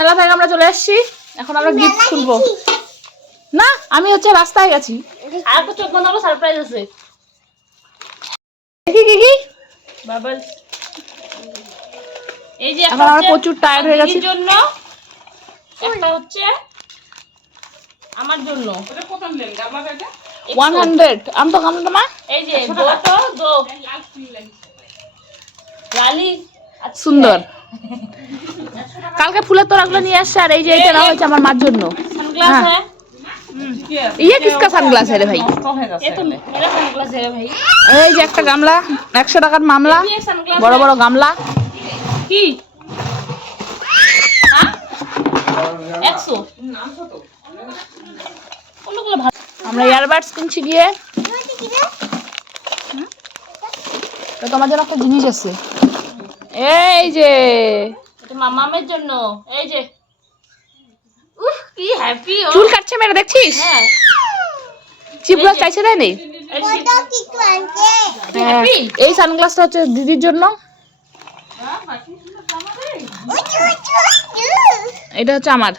মেলা থেকে আমরা চলে এসেছি, এখন আমরা গিফট খুলবো। না আমি হচ্ছে রাস্তায় গেছি, আর একটা চোখ বন্ধ করো, সারপ্রাইজ আছে। দেখি কি কি বাবল, এই যে এখন আমরা প্রচুর টায়ার্ড হয়ে গেছি জন্য, একটা হচ্ছে আমার জন্য। এটা কত নেন গামলা এটা 100। আমি তো গামলা মা, এই যে দো লালি সুন্দর। কালকে ফুলের তোড়াগুলো নিয়ে আসছে, আর এই যে এটা হচ্ছে আমার মার জন্য সানগ্লাস। হ্যাঁ ये किसका सनग्लास है रे भाई? ये तो मेरा सनग्लास है रे भाई। এই যে একটা গামলা, 100 টাকার মামলা, বড় বড় গামলা কি হ্যাঁ 100 কোনগুলো ভালো। আমরা ইয়ারবাডস কিনছি গিয়ে, তো তোমার জন্য একটা জিনিস আছে, এই যে এটা মামামের জন্য। এই যে উফ কি হ্যাপি, চুল কাটছে মেরে দেখছিস? হ্যাঁ চিপরা চাইছে তাই নেই। এই সানগ্লাসটা হচ্ছে দিদির জন্য, এটা হচ্ছে আমার।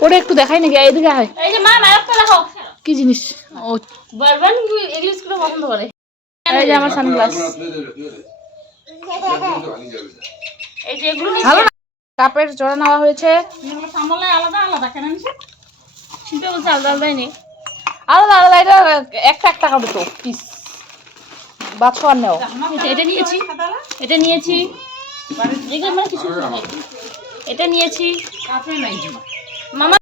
পরে একটু দেখাই নাকি, এইদিকে হয়। এই যে মা নায়কটা দেখো কি জিনিস, ও বারবার ইংলিশ করে পছন্দ করে। এই যে আমার সানগ্লাস, এই যে এগুলো ভালো না। কাপের জোড়া নেওয়া হয়েছে, সামলে আলাদা আলাদা কেন নিছে চিন্তা করছে, আলাদা আলাদাই নেই, আলাদা আলাদা। এটা একটা একটা করে তো পিস বাচ্চা আর নাও। এটা নিয়েছি, এটা নিয়েছি, এগুলো মানে কিছু এটা নিয়েছি মামা।